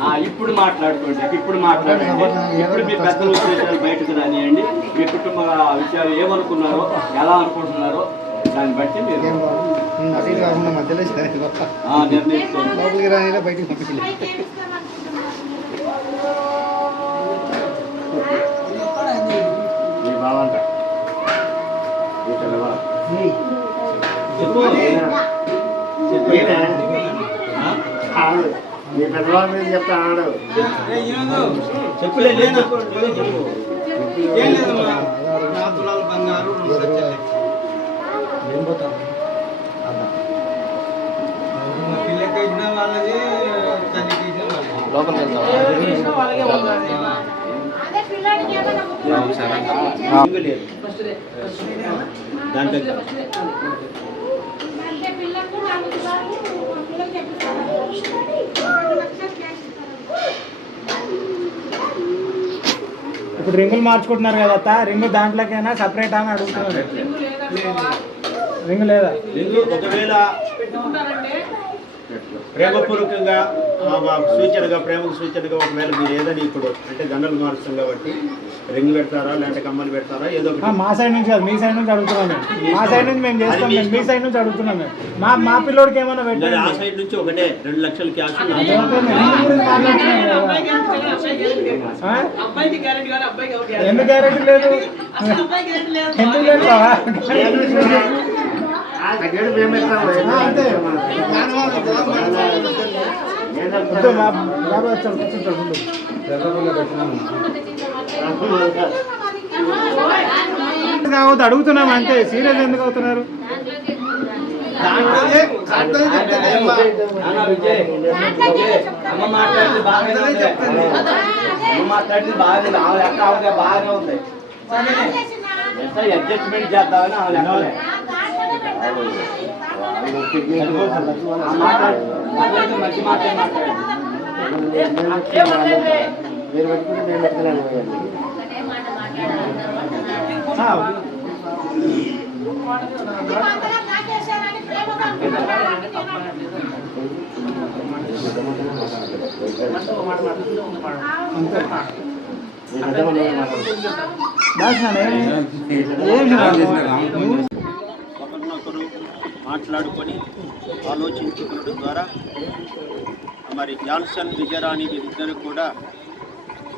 ఆ, ఇప్పుడు మాట్లాడుకోండి ఇప్పుడు మాట్లాడండి ఇప్పుడు మీ పెద్దల ఉద్దేశాలు బయటకు రానియండి. మీ కుటుంబ విషయాలు ఏమనుకున్నారో ఎలా అనుకుంటున్నారో దాన్ని బట్టి మీరు నిర్ణయించుకోండి. బయటికి మీ బావంట. మీ? మీ పెద్దవాళ్ళ మీద చెప్తా ఆడు. చెప్పులే బంగారు పిల్లకి ఇచ్చిన వాళ్ళది తల్లికి ఇచ్చిన వాళ్ళది. లోపలికి వెళ్తాం దాంట్లో ఇప్పుడు రింగులు మార్చుకుంటున్నారు కదా అత్త. రింగు దాంట్లోకైనా సపరేట్ అని అడుగుతున్నారు. రింగు లేదా? రింగు ఒకవేళ ప్రేమపూర్వకంగా సూచనగా ప్రేమకు సూచనగా ఒకవేళ మీరు ఏదని ఇప్పుడు అంటే దండలు మారుస్తాం కాబట్టి రింగ్ పెడతారా లేదంటే కమ్మలు పెడతారా ఏదో ఒకటి. మా సైడ్ నుంచి కాదు మీ సైడ్ నుంచి అడుగుతున్నాం మేము మా సైడ్ నుంచి మేము చేస్తాం మేము మీ సైడ్ నుంచి అడుగుతున్నాం మేము మా మా పిల్లోడికి ఏమైనా మరి పెట్టండి ఆ సైడ్ నుంచి ఒకటే రెండు లక్షల క్యాష్ అదే ఓకే, రింగు గురించి మాట్లాడుతున్నాం కదా. ఆ? అబ్బాయికి గ్యారెంటీ కానీ అబ్బాయికి ఎవరు గ్యారెంటీ ఎందుకు గ్యారెంటీ లేదు? అసలు అబ్బాయికి గ్యారెంటీ లేదు. ఎందుకు లేదు బావా? అంతే వద్దు, మా బాబాయ్ వచ్చాడు కూర్చుంటాడు ఉండు. కావద్దు అడుగుతున్నాం అంతే? సీరియస్ ఎందుకు అవుతున్నారు? అడ్జస్ట్మెంట్ చేద్దామని ఆమె లెక్కలే మంచి మాట మీరు పెట్టుకుంటే నేను పెట్టుకున్నాను ఒకరినొకరు మాట్లాడుకొని ఆలోచించుకున్నడం ద్వారా మరి జాన్సన్ విజయరాణి వీరిద్దరు కూడా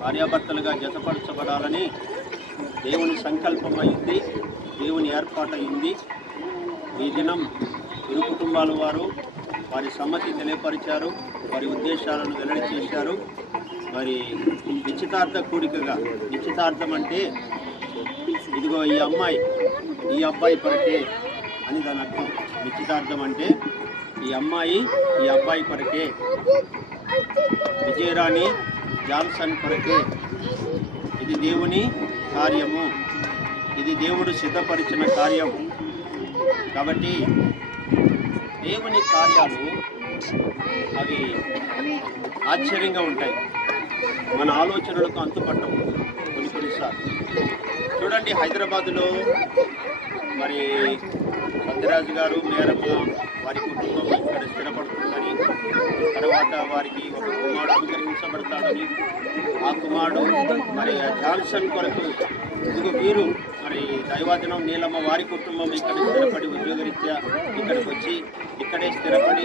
భార్యాభర్తలుగా జతపరచబడాలని దేవుని సంకల్పం అయింది దేవుని ఏర్పాటు అయింది ఈ దినం ఇరు కుటుంబాల వారు వారి సమ్మతి తెలియపరిచారు వారి ఉద్దేశాలను వెల్లడి చేశారు. మరి నిశ్చితార్థ కూడికగా నిశ్చితార్థం అంటే ఇదిగో ఈ అమ్మాయి ఈ అబ్బాయి కొరకే అని దాని అర్థం. నిశ్చితార్థం అంటే ఈ అమ్మాయి ఈ అబ్బాయి కొరకే. విజయరాణి జాన్సన్ కొరకే. ఇది దేవుని కార్యము. ఇది దేవుడు సిద్ధపరిచిన కార్యం కాబట్టి దేవుని కార్యాలు అవి ఆశ్చర్యంగా ఉంటాయి. మన ఆలోచనలకు అంతుపట్టవు కొన్ని కొన్నిసార్లు. చూడండి హైదరాబాదులో మరి సత్యరాజు గారు మేరమ్మ వారి కుటుంబం ఇక్కడ స్థిరపడుతుందని తర్వాత వారికి కుమారుడు అనుగ్రహించబడతాడని ఆ కుమారుడు మరి జాన్సన్ కొరకు ఇదిగో వీరు మరి దైవాదినం నీలమ్మ వారి కుటుంబం ఇక్కడ స్థిరపడి ఉద్యోగరీత్యా ఇక్కడికి వచ్చి ఇక్కడే స్థిరపడి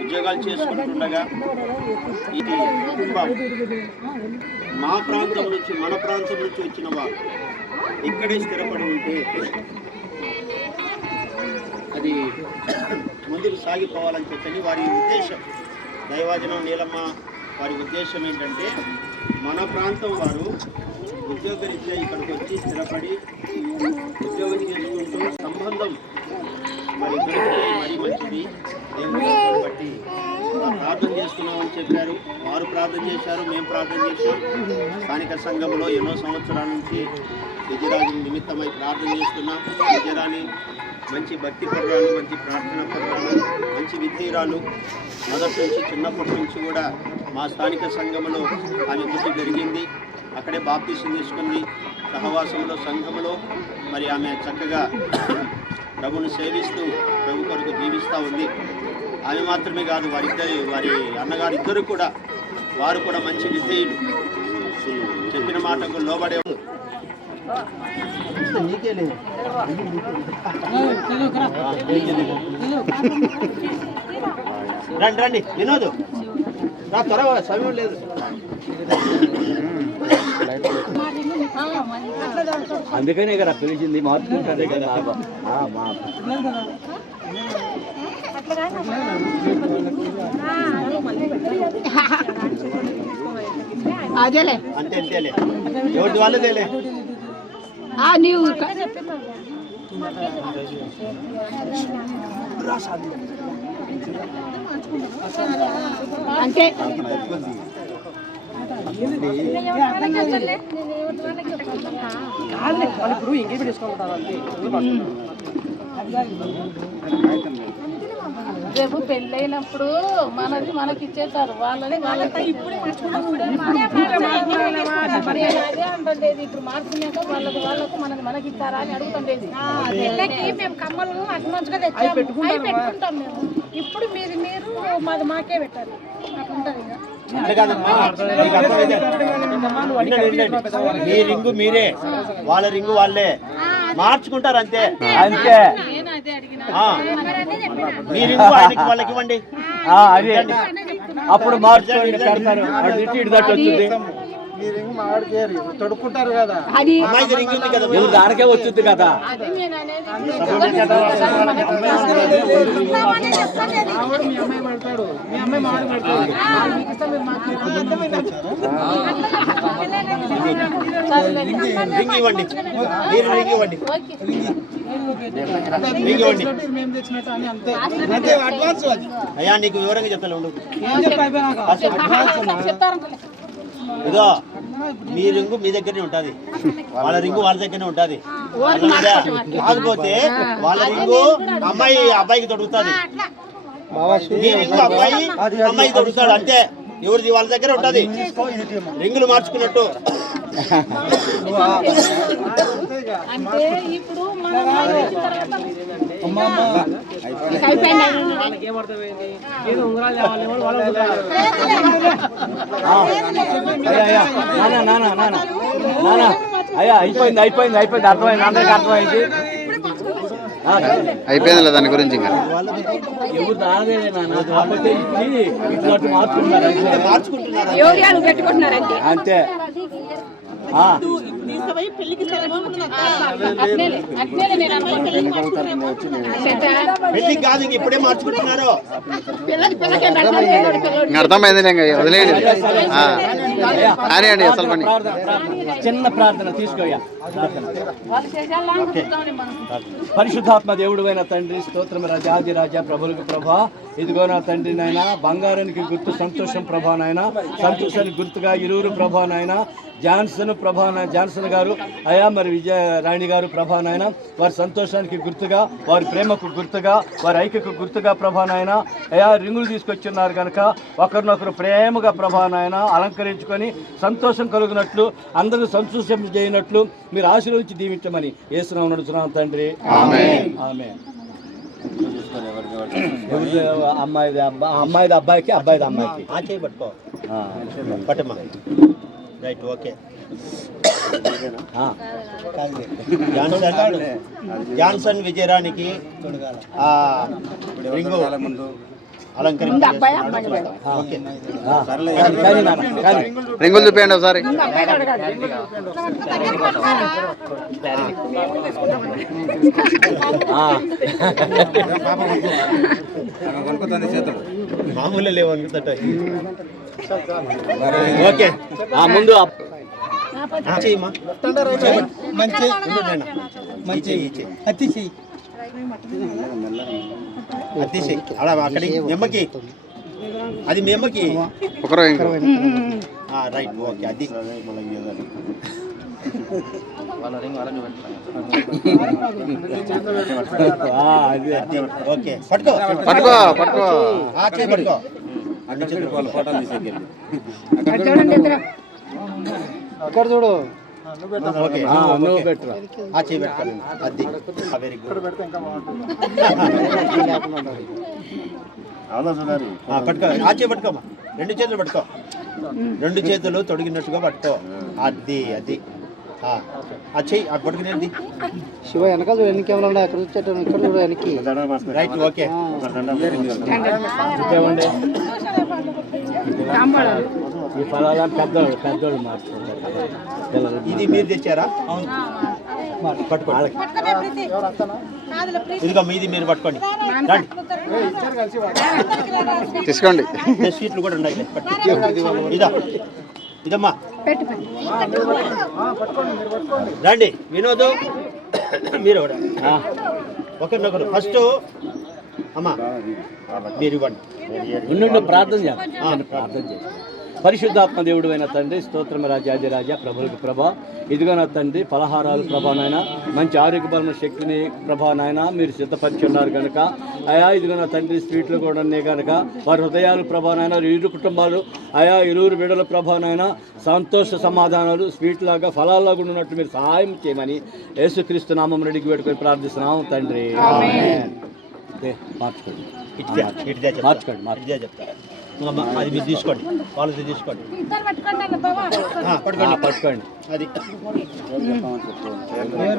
ఉద్యోగాలు చేసుకుంటుండగా ఇది కుటుంబం మా ప్రాంతం నుంచి మన ప్రాంతం నుంచి వచ్చిన వారు ఇక్కడే స్థిరపడి ఉంటే అది ముందుకు సాగిపోవాలని చెప్పని వారి ఉద్దేశం. దైవాజనం నీలమ్మ వారి ఉద్దేశం ఏంటంటే మన ప్రాంతం వారు ఉద్యోగరీత్యా ఇక్కడికి వచ్చి స్థిరపడి ఉద్యోగం చేసుకుంటూ సంబంధం మరి మరి మంచిది. దేవుని బట్టి ప్రార్థన చేస్తున్నామని చెప్పారు. వారు ప్రార్థన చేశారు మేము ప్రార్థన చేశాం. స్థానిక సంఘంలో ఎన్నో సంవత్సరాల నుంచి విజయరాజు నిమిత్తమై ప్రార్థన చేస్తున్నాం. విజయరాని మంచి భక్తి పర్రాలు మంచి ప్రార్థన పర్రాలు మంచి విధేయురాలు మొదటి నుంచి చిన్నప్పటి నుంచి కూడా మా స్థానిక సంఘంలో ఆమె పుట్టి పెరిగింది అక్కడే బాప్తీసం తీసుకుంది. సహవాసంలో సంఘంలో మరి ఆమె చక్కగా ప్రభుని సేవిస్తూ ప్రభు కొరకు జీవిస్తూ ఉంది. ఆమె మాత్రమే కాదు వారిద్దరి వారి అన్నగారు ఇద్దరు కూడా వారు కూడా మంచి విధేయులు. చెప్పిన మాటకు లోబడే నీకేలే రండి రండి. వినోదు. రా త్వరగా సమయం లేదు. అందుకనే కదా పిలిచింది మార్చుకుంటారే కదా. అదేలే. అంతే అంతేలే. ఎవరి వాళ్ళదేలే. నీవు అంటే ఇప్పుడు ఎంగేజ్మెంట్ చేసుకోవాలి అంతే. రేపు పెళ్ళైనప్పుడు మనది మనకి ఇచ్చేస్తారు వాళ్ళని వాళ్ళకి ఇప్పుడు అదే అంటుండేది ఇప్పుడు మార్చుకున్నాక వాళ్ళకి వాళ్ళకు మనది మనకి ఇస్తారా అని అడుగుతుండేది. పెళ్ళకి మేము కమ్మలు అడ్వాన్స్గా తెచ్చాము. పెట్టుకుంటాం మేము. ఇప్పుడు మీది మీరు మాది మాకే పెట్టాలి అట్లుంటది ఇక. మీ రింగు మీరే. వాళ్ళ రింగు వాళ్ళే. మార్చుకుంటారు అంతే. అంతే. నేను అదే అడిగిన. ఆ. మీ రింగు ఆయనకి వాళ్ళకి ఇవ్వండి. ఆ, అది. అప్పుడు మార్చుకోండి పెడతారు. ఇటు ఇటు దట్టు వచ్చింది. మీరు తొడుక్కుంటారు కదా. అది అమ్మాయికి రింగు ఉంది కదా నువ్వు దానికే వచ్చింది కదా. రింగ్ ఇవ్వండి. మీరు రింగ్ ఇవ్వండి రింగ్ అడ్వాన్స్ అది. అయ్యా నీకు వివరంగా చెప్తాను చెప్తారు ఇదో మీ రింగు మీ దగ్గరనే ఉంటది. వాళ్ళ రింగు వాళ్ళ దగ్గరనే ఉంటది. కాకపోతే వాళ్ళ రింగు అమ్మాయి అబ్బాయికి దొరుకుతుంది మీ రింగు అబ్బాయి అమ్మాయి తొడుగుతాడు. అంతే ఎవరిది? వాళ్ళ దగ్గర ఉంటది. రింగులు మార్చుకున్నట్టు. అంటే ఇప్పుడు అయ్యా అయ్యా నానా నానా నానా నానా అయ్యా అయిపోయింది అయిపోయింది అయిపోయింది అర్థమైంది అందరికి అర్థమైంది ఆ, అయిపోయింది దాని గురించి ఇంకా అంతే. అనుకుంటున్నాను పెళ్ళికి కాదు ఇప్పుడే మార్చుకుంటున్నారు. అర్థమైంది వదిలేయండి కానివ్వండి అసలు పని. ప్రార్థన, ప్రార్థన. చిన్న ప్రార్థన మనం పరిశుద్ధాత్మ దేవుడువైన తండ్రి స్తోత్రం రాజాది రాజా ప్రభులకు ప్రభా. ఇదిగో నా తండ్రి నాయన బంగారానికి గుర్తు సంతోషం ప్రభా నాయన. సంతోషానికి గుర్తుగా ఇరువురు ప్రభా నాయన. జాన్సన్ ప్రభా నా- జాన్సన్ గారు. అయా మరి విజయ రాణి గారు ప్రభా నాయన. వారి సంతోషానికి గుర్తుగా వారి ప్రేమకు గుర్తుగా వారి ఐక్యకు గుర్తుగా ప్రభా నాయన. అయా రింగులు తీసుకొచ్చున్నారు కనుక ఒకరినొకరు ప్రేమగా ప్రభా నాయన అలంకరించుకొని సంతోషం కలుగునట్లు అందరూ సంతోషం చేయనట్లు మీరు ఆశీర్వదించి దీవించమని ఏసునాం నడుచున్నాం తండ్రి. ఆమె ఆమె అమ్మాయిది అబ్బా అమ్మాయిది అబ్బాయికి అబ్బాయిది అమ్మాయికి. ఆ చేయి పట్టుకో. ఆ, పట్టమ్మా రైట్ ఓకే. జాన్సన్ జాన్సన్ విజయరానికి రింగు. రింగులు చూపించండి ఒకసారి ఆ. మామూలు లేవు అనుకుంటా ఓకే ఆ, ముందు మంచి మంచి అతి చెయ్యి అతిశయ్ అలా అక్కడి మెమ్మకి. అది మెమ్మకి. ఒకరు రైట్. ఓకే అది. ఆ, అదే అది. ఓకే పట్టుకో. పట్టుకో పట్టుకో. ఆ చేయి పట్టుకో. అక్కడ చూడు. నువ్వు పెట్టురా. ఆ చేయి పెట్టుకోండి అది. Very good. ఆ, పట్టుకో. ఆ చేయి పట్టుకోమ్మా రెండు చేతులు పట్టుకో. రెండు చేతులు తొడిగినట్టుగా పట్టుకో. అది అది. ఆ, ఆ చెయ్యి అటు పట్టుకునేది. శివ వెనకాల ఉన్నాయి? అక్కడ వచ్చేటప్పుడు ఇక్కడ కూడా వెనక్కి. Right okay. ఈ ఫలాలను పెద్దోళ్ళు పెద్దోళ్ళు మార్చుకుంటారు ఇది మీరు తెచ్చారా? పట్టుకోండి. ఇదిగో మీది మీరు పట్టుకోండి. రండి. తీసుకోండి. స్వీట్లు కూడా ఉన్నాయి. పట్టు. ఇదా. ఇదమ్మా. రండి. వినోదు. మీరు కూడా ఒకరినొకరు ఫస్ట్ అమ్మా. మీరు ఇవ్వండి. ప్రార్థన చేస్తాను ప్రార్థన చేస్తాను పరిశుద్ధాత్మ దేవుడు అయిన తండ్రి స్తోత్రం రాజాది రాజా ప్రభులకు ప్రభా. ఇదిగో నా తండ్రి పలహారాలు ప్రభా నాయన. మంచి ఆరోగ్యపరమైన శక్తిని ప్రభా నాయన మీరు సిద్ధపరిచి ఉన్నారు కనుక అయా ఇదిగో నా తండ్రి స్వీట్లు కూడా ఉన్నాయి కనుక వారి హృదయాలు ప్రభా నాయన ఇరు కుటుంబాలు. అయా ఇరువురు బిడల ప్రభా నాయన. సంతోష సమాధానాలు స్వీట్ లాగా ఫలాల్లో కూడా ఉన్నట్టు మీరు సహాయం చేయమని యేసుక్రీస్తు నామం రెడ్డికి పెట్టుకొని ప్రార్థిస్తున్నాం తండ్రి. మార్చుకోండి. మార్చుకోండి, మార్చుకోండి. ఇటుదే చెప్తా. ఇంకమ్మా, అది మీరు తీసుకోండి. వాళ్ళది తీసుకోండి. ఇద్దరు పట్టుకోండి అది.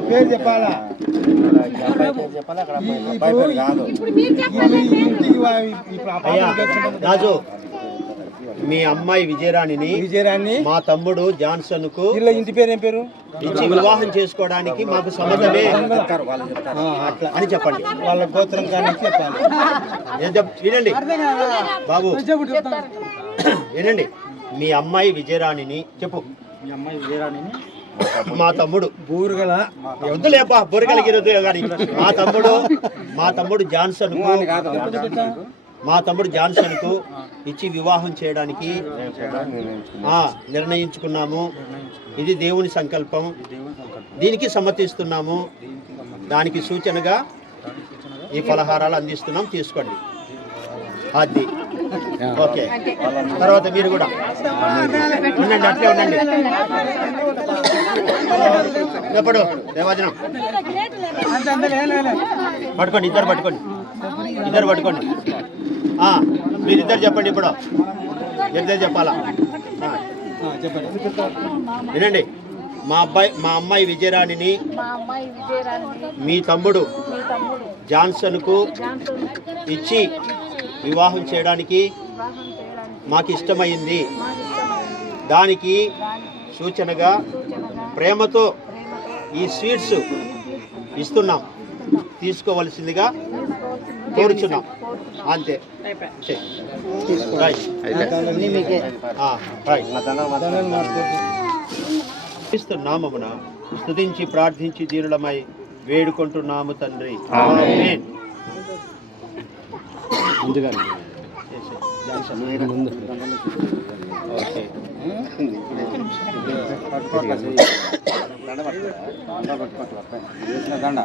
పేరు చెప్పాలా? రాజు మీ అమ్మాయి విజయరాణిని విజయరాన్ని మా తమ్ముడు జాన్సన్కు వీళ్ళ ఇంటి పేరు ఏం పేరు? ఇచ్చి వివాహం చేసుకోవడానికి మాకు సమ్మతమే. అట్లా అని చెప్పండి. వాళ్ళ గోత్రం కానీ చెప్పాలి. చెప్- వినండి. బాబు. వినండి. మీ అమ్మాయి విజయరాణిని చెప్పు. మీ అమ్మాయి విజయరాణిని? మా తమ్ముడు. బూరుగల. వద్దులేపా బొరగలిగిరదు కానీ. మా తమ్ముడు మా తమ్ముడు జాన్సన్ మా తమ్ముడు జాన్సన్కు ఇచ్చి వివాహం చేయడానికి నిర్ణయించుకున్నాము. ఇది దేవుని సంకల్పం. దీనికి సమ్మతిస్తున్నాము. దానికి సూచనగా ఈ ఫలహారాలు అందిస్తున్నాం. తీసుకోండి. అది. ఓకే. తర్వాత మీరు కూడా. ఉండండి అట్లే ఉండండి. ఎప్పుడు? దేవాజనం పట్టుకోండి ఇద్దరు పట్టుకోండి. ఇద్దరు పట్టుకోండి. మీరిద్దరు చెప్పండి ఇప్పుడు. ఇద్దరు చెప్పాలా? చెప్పండి. వినండి. మా అబ్బాయి మా అమ్మాయి విజయరాణిని మీ తమ్ముడు జాన్సన్కు ఇచ్చి వివాహం చేయడానికి మాకు ఇష్టమైంది. దానికి సూచనగా ప్రేమతో ఈ స్వీట్స్ ఇస్తున్నాం. తీసుకోవలసిందిగా కోరుచున్నాం. అంతే. క్రీస్తు నామమున స్తుతించి ప్రార్థించి దీనులమై వేడుకుంటున్నాము తండ్రి. ఆమేన్. ముందుగా ముందు. ఓకే.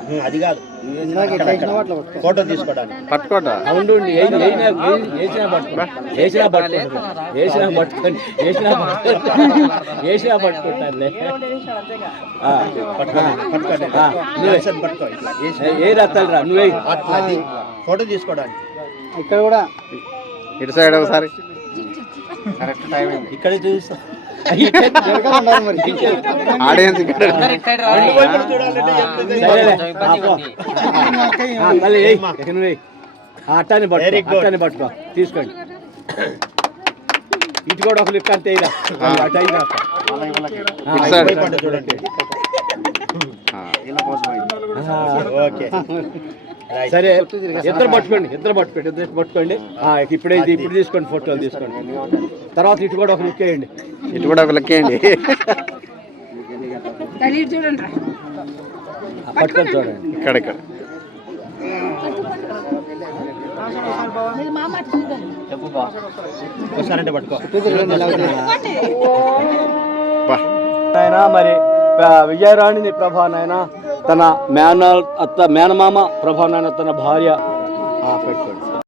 ఉమ్, అది కాదు. ఫోటో తీసుకోవడానికి. పట్టుకోట అవును వేసినా వేసినా పట్టుకో. వేసినా పట్టుకుంటారులే పట్టుకోండి పట్టుకోండి. ఏ- రత్తాలు రా నువ్వే. ఫోటో తీసుకోవడానికి. ఇక్కడ కూడా. ఇటు సైడ్ ఒకసారి. ఇక్కడే చూపిస్తా ఆడియన్స్ ఇక్కడ చూడాలంటే ఎంత సరేలే, ఆ, పో. ఆ, మళ్ళీ ఏయ్, ఇక నువ్వే ఆ, అట్టాన్ని పట్టుకో. అట్టాన్ని పట్టుకో. తీసుకోండి. ఇటు కూడా ఒక లిక్ అంతే ఇలా అటు చూడండి. ఆ, ఓకే. రైట్. సరే ఇద్దరు పట్టుకోండి ఇద్దరు పట్టుకోండి ఇద్దరు పట్టుకోండి. ఆ, ఇప్పుడే ఇప్పుడు తీసుకోండి ఫోటోలు తీసుకోండి. తర్వాత ఇటు కూడా ఒక లుక్ వేయండి. ఇటు కూడా ఒక లెక్కేయండి పట్టుకొని చూడండి. ఇక్కడ ఇక్కడ. మీరు పట్టుకో విజయరాణిని ప్రభా నాయన తన మేన అత్త మేనమామ ప్రభా నాయన తన భార్య. పెట్టుకోండి.